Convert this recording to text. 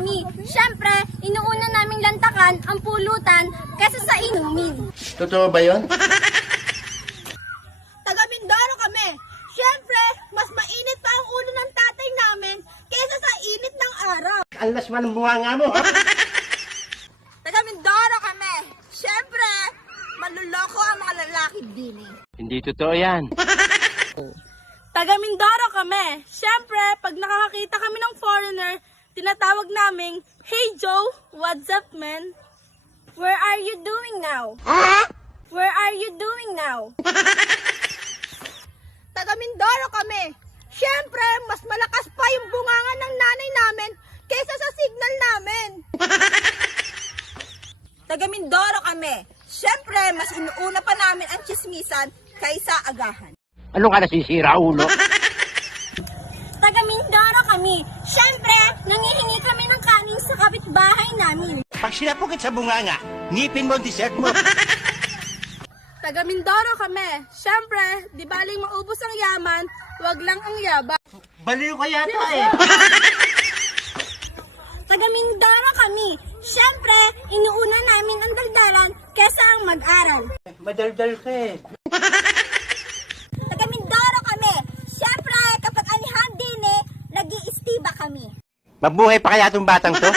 kami. Siyempre, inuuna naming lantakan ang pulutan kaysa sa inumin. Totoo ba yun? Taga Mindoro kami. Siyempre, mas mainit pa ang ulo ng tatay namin kaysa sa init ng araw. Ang lasman ng bunganga mo, ha? Taga Mindoro kami. Siyempre, maluloko ang mga lalaki din eh. Hindi totoo yan. Taga Mindoro kami. Siyempre, pag nakakakita kami ng foreigner, tinatawag naming, "Hey Joe, what's up man? Where are you doing now? Where are you doing now?" Taga Mindoro kami. Siyempre, mas malakas pa yung bunganga ng nanay namin kaysa sa signal namin. Taga Mindoro kami. Siyempre, mas inuuna pa namin ang chismisan kaysa agahan. Ano ka nasisira, ulo? Taga Mindoro kami. Siyempre, nangihingi kami ng kanin sa kapitbahay namin. Pag sinapukit sa bunganga, ngipin mo ang dessert mo. Taga Mindoro kami. Siyempre, di baling maubos ang yaman, wag lang ang yaba. Baliw ka yata eh. Taga Mindoro kami. Siyempre, inuuna namin ang daldalan kesa ang mag-aral. Madaldal ka eh. Taga Mindoro kami. Siyempre, kapag anihan din nag-iistiba kami. Mabuhay pa kaya itong batang to?